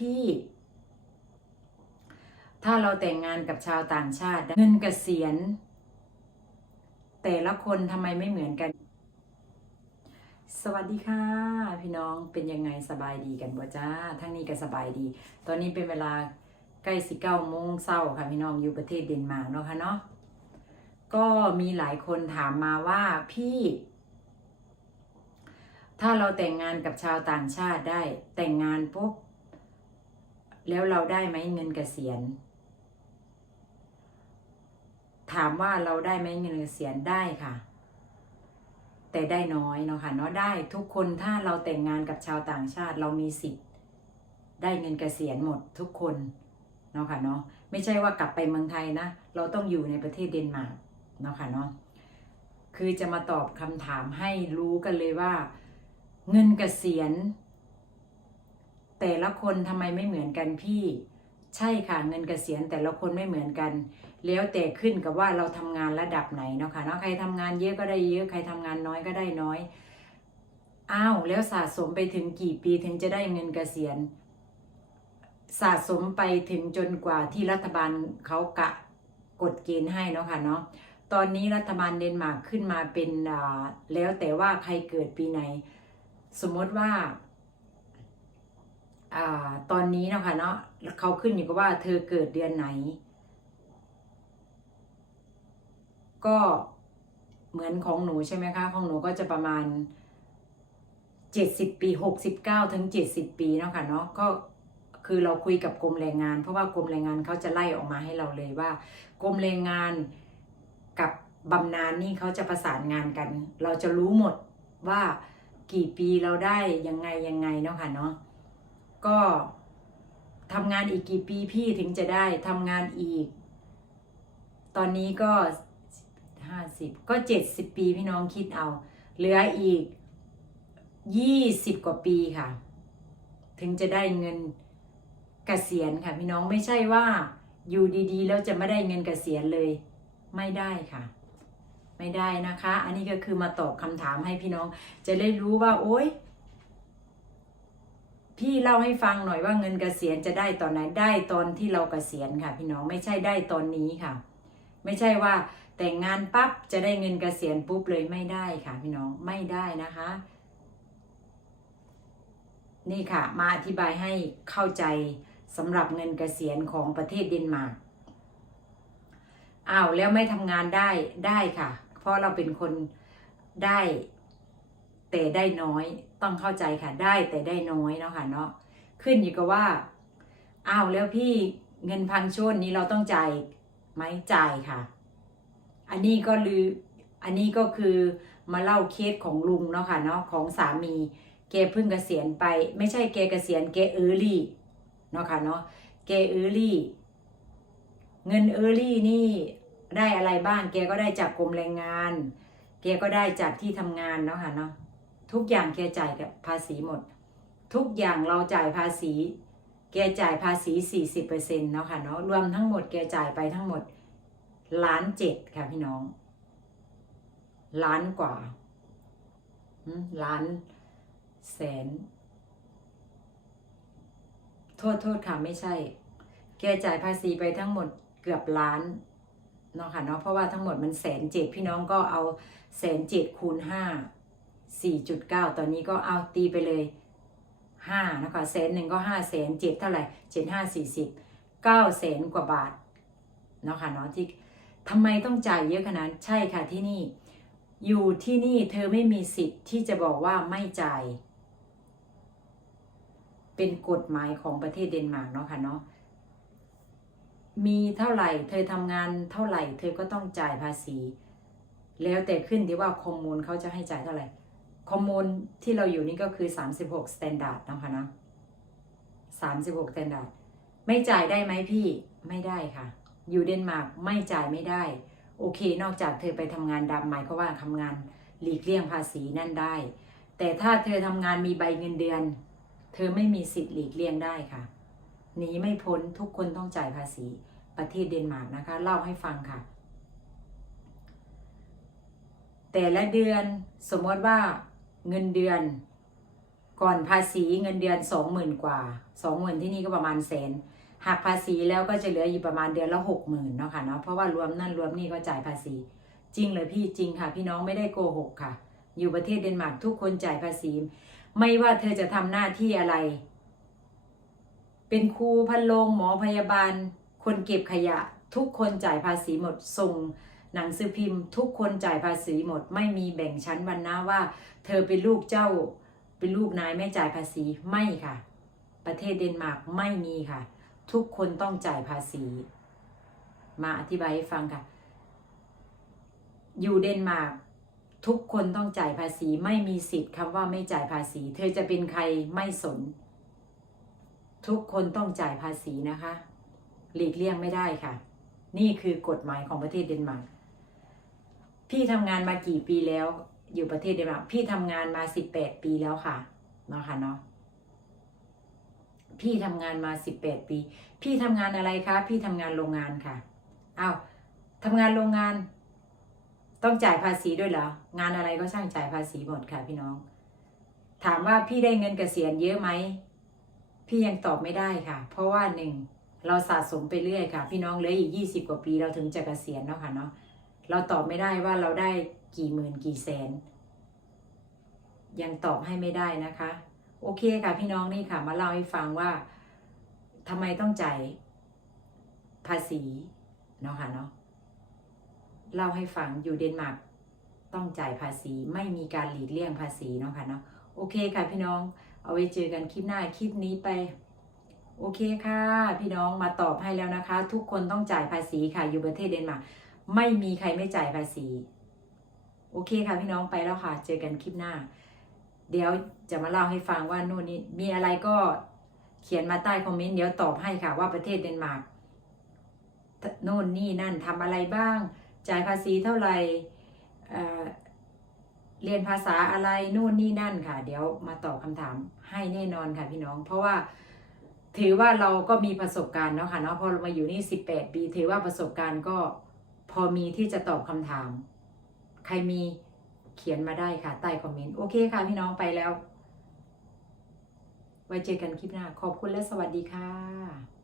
พี่ ถ้าเราแต่งงานกับชาวต่างชาติเงินเกษียณ แต่ละคนทำไมไม่เหมือนกัน สวัสดีค่ะ พี่น้องเป็นยังไงสบายดีกันบ่จ้าทั้งนี้ก็สบายดี ตอนนี้เป็นเวลาใกล้สิเก้าโมงเช้าค่ะพี่น้องอยู่ประเทศเดนมาร์กเนาะค่ะเนาะก็มีหลายคนถามมาว่าพี่ ถ้าเราแต่งงานกับชาวต่างชาติได้แต่งงานปุ๊บ แล้วเราได้ไหมเงินเกษียณ ถามว่าเราได้ไหมเงินเกษียณได้ค่ะ แต่ได้น้อยเนาะค่ะเนาะได้ทุกคนถ้าเราแต่งงานกับชาวต่างชาติเรามีสิทธิ์ ได้เงินเกษียณหมดทุกคนเนาะค่ะเนาะไม่ใช่ว่ากลับไปเมืองไทยนะ เราต้องอยู่ในประเทศเดนมาร์กเนาะค่ะเนาะคือจะมาตอบคำถามให้รู้กันเลยว่า เงินเกษียณ แต่ละคนทำไมไม่เหมือนกันพี่ ใช่ค่ะเงินเกษียณแต่ละคนไม่เหมือนกัน แล้วแต่ขึ้นกับว่าเราทำงานระดับไหนเนาะค่ะเนาะใครทำงานเยอะก็ได้เยอะใครทำงานน้อยก็ได้น้อยอ้าวแล้วสะสมไปถึงกี่ปีถึงจะได้เงินเกษียณ สะสมไปถึงจนกว่าที่รัฐบาลเขากะกฎเกณฑ์ให้เนาะค่ะเนาะตอนนี้รัฐบาลเดนมาร์กขึ้นมาเป็นอ่าแล้วแต่ว่าใครเกิดปีไหน สมมติว่าอ่า ตอนนี้เนาะค่ะเนาะเขาขึ้นอยู่กับว่าเธอเกิดเดือนไหน ก็เหมือนของหนูใช่ไหมคะของหนูก็จะประมาณเจ็ดสิบปีหกสิบเก้าถึงเจ็ดสิบปีเนาะค่ะเนาะก็คือเราคุยกับกรมแรงงาน เพราะว่ากรมแรงงานเขาจะไล่ออกมาให้เราเลยว่ากรมแรงงานกับบำนาญนี่เขาจะประสานงานกัน เราจะรู้หมดว่ากี่ปีเราได้ยังไงยังไงเนาะค่ะเนาะ ก็ทำงานอีกกี่ปีพี่ถึงจะได้ทำงานอีก ตอนนี้ก็ห้าสิบก็เจ็ดสิบปีพี่น้องคิดเอา เหลืออีกยี่สิบกว่าปีค่ะ ถึงจะได้เงินเกษียณค่ะ พี่น้องไม่ใช่ว่าอยู่ดีๆ แล้วจะไม่ได้เงินเกษียณเลย ไม่ได้ค่ะ ไม่ได้นะคะ อันนี้ก็คือมาตอบคำถามให้พี่น้อง จะได้รู้ว่า โอ๊ย พี่เล่าให้ฟังหน่อยว่าเงินเกษียณจะได้ตอนไหนได้ตอนที่เราเกษียณค่ะ พี่น้องไม่ใช่ได้ตอนนี้ค่ะ ไม่ใช่ว่าแต่งงานปั๊บจะได้เงินเกษียณปุ๊บเลยไม่ได้ค่ะ พี่น้องไม่ได้นะคะ นี่ค่ะ มาอธิบายให้เข้าใจสำหรับเงินเกษียณของประเทศเดนมาร์กอ้าวแล้วไม่ทำงานได้ได้ค่ะ เพราะเราเป็นคนได้ แต่ได้น้อยต้องเข้าใจค่ะได้แต่ได้น้อยเนาะค่ะเนาะขึ้นอยู่กับว่าอ้าวแล้วพี่เงินพันช่วนี้เราต้องจ่ายไหมจ่ายค่ะ อันนี้ก็ลืออันนี้ก็คือมาเล่าเคสของลุงเนาะค่ะเนาะของสามีแกเพิ่งเกษียณไป ไม่ใช่แกเกษียณแกเออรี่เนาะค่ะเนาะแกเออรี่ เงินเออรี่นี่ได้อะไรบ้าง แกก็ได้จากกรมแรงงาน แกก็ได้จากที่ทำงานเนาะค่ะเนาะ ทุกอย่างแกจ่ายกับภาษีหมด ทุกอย่างเราจ่ายภาษี แกจ่ายภาษีสี่สิบเปอร์เซ็นต์เนาะค่ะเนาะรวมทั้งหมดแกจ่ายไปทั้งหมดล้านเจ็ดค่ะพี่น้อง ล้านกว่าล้านแสน โทษโทษค่ะไม่ใช่ แกจ่ายภาษีไปทั้งหมดเกือบล้านเนาะค่ะเนาะเพราะว่าทั้งหมดมันแสนเจ็ดพี่น้องก็เอาแสนเจ็ดคูณห้า สี่จุดเก้าตอนนี้ก็เอาตีไปเลยห้านะคะแสนหนึ่งก็ห้าแสนเจ็ดเท่าไหร่เจ็ดห้าสี่สิบเก้าแสนกว่าบาทเนาะค่ะเนาะที่ทำไมต้องจ่ายเยอะขนาดใช่ค่ะที่นี่ อยู่ที่นี่เธอไม่มีสิทธิ์ที่จะบอกว่าไม่จ่าย เป็นกฎหมายของประเทศเดนมาร์กเนาะค่ะเนาะมีเท่าไหร่ เธอทำงานเท่าไหร่ เธอก็ต้องจ่ายภาษี แล้วแต่ขึ้นที่ว่าคอมมูนเขาจะให้จ่ายเท่าไหร่ คอมมูนที่เราอยู่นี่ก็คือ 36 standard นะคะนะ36 standard ไม่จ่ายได้ไหมพี่ไม่ได้ค่ะ อยู่เดนมาร์กไม่จ่ายไม่ได้ โอเค นอกจากเธอไปทำงานดำหมายเขาว่าทำงานหลีกเลี่ยงภาษีนั่นได้ แต่ถ้าเธอทำงานมีใบเงินเดือน เธอไม่มีสิทธิ์หลีกเลี่ยงได้ค่ะหนีไม่พ้นทุกคนต้องจ่ายภาษีประเทศเดนมาร์กนะคะ เล่าให้ฟังค่ะ แต่ละเดือนสมมติว่า เงินเดือน ก่อนภาษีเงินเดือนสองหมื่นกว่าสองหมื่นที่นี่ก็ประมาณแสนหักภาษีแล้วก็จะเหลืออยู่ประมาณเดือนละหกหมื่นเนาะค่ะเนาะเพราะว่ารวมนั่นรวมนี่ก็จ่ายภาษี จริงเลยพี่จริงค่ะ พี่น้องไม่ได้โกหกค่ะ อยู่ประเทศเดนมาร์กทุกคนจ่ายภาษี ไม่ว่าเธอจะทำหน้าที่อะไร เป็นครูพันโรงหมอพยาบาล คนเก็บขยะ ทุกคนจ่ายภาษีหมดส่ง หนังสือพิมพ์ทุกคนจ่ายภาษีหมด ไม่มีแบ่งชั้นวรรณะว่า เธอเป็นลูกเจ้า เป็นลูกนายไม่จ่ายภาษีไม่ค่ะ ประเทศเดนมาร์กไม่มีค่ะ ทุกคนต้องจ่ายภาษี มาอธิบายให้ฟังค่ะ อยู่เดนมาร์กทุกคนต้องจ่ายภาษีไม่มีสิทธิ์คำว่าไม่จ่ายภาษี เธอจะเป็นใครไม่สน ทุกคนต้องจ่ายภาษีนะคะ หลีกเลี่ยงไม่ได้ค่ะ นี่คือกฎหมายของประเทศเดนมาร์ก พี่ทำงานมากี่ปีแล้ว อยู่ประเทศเดนมาร์กพี่ทำงานมาสิบแปดปีแล้วค่ะเนาะค่ะเนาะพี่ทำงานมาสิบแปดปี พี่ทำงานอะไรคะ พี่ทำงานโรงงานค่ะอ้าวทำงานโรงงาน ต้องจ่ายภาษีด้วยเหรอ งานอะไรก็ช่างจ่ายภาษีหมดค่ะพี่น้อง ถามว่าพี่ได้เงินเกษียณเยอะไหม พี่ยังตอบไม่ได้ค่ะ เพราะว่าหนึ่งเราสะสมไปเรื่อยค่ะ พี่น้องเหลืออีกยี่สิบกว่าปีเราถึงจะเกษียณเนาะค่ะเนาะ เราตอบไม่ได้ว่าเราได้กี่หมื่นกี่แสน ยังตอบให้ไม่ได้นะคะ โอเคค่ะพี่น้องนี่ค่ะ มาเล่าให้ฟังว่าทำไมต้องจ่ายภาษีเนาะค่ะเนาะเล่าให้ฟังอยู่เดนมาร์กต้องจ่ายภาษีไม่มีการหลีกเลี่ยงภาษีเนาะค่ะเนาะโอเคค่ะพี่น้อง เอาไว้เจอกันคลิปหน้าคลิปนี้ไป โอเคค่ะ พี่น้องมาตอบให้แล้วนะคะ ทุกคนต้องจ่ายภาษีค่ะอยู่ประเทศเดนมาร์ก ไม่มีใครไม่จ่ายภาษี โอเคค่ะพี่น้องไปแล้วค่ะ เจอกันคลิปหน้า เดี๋ยวจะมาเล่าให้ฟังว่านู่นนี่มีอะไรก็เขียนมาใต้คอมเมนต์เดี๋ยวตอบให้ค่ะว่าประเทศเดนมาร์กโน่นนี่นั่นทำอะไรบ้าง จ่ายภาษีเท่าไหร่เรียนภาษาอะไรนู่นนี่นั่นค่ะ เดี๋ยวมาตอบคำถามให้แน่นอนค่ะพี่น้อง เพราะว่าถือว่าเราก็มีประสบการณ์เนาะค่ะเนาะพอเรามาอยู่นี่สิบแปดปี ถือว่าประสบการณ์ก็ พอมีที่จะตอบคำถาม ใครมีเขียนมาได้ค่ะ ใต้คอมเมนต์ โอเคค่ะพี่น้องไปแล้ว ไว้เจอกันคลิปหน้า ขอบคุณและสวัสดีค่ะ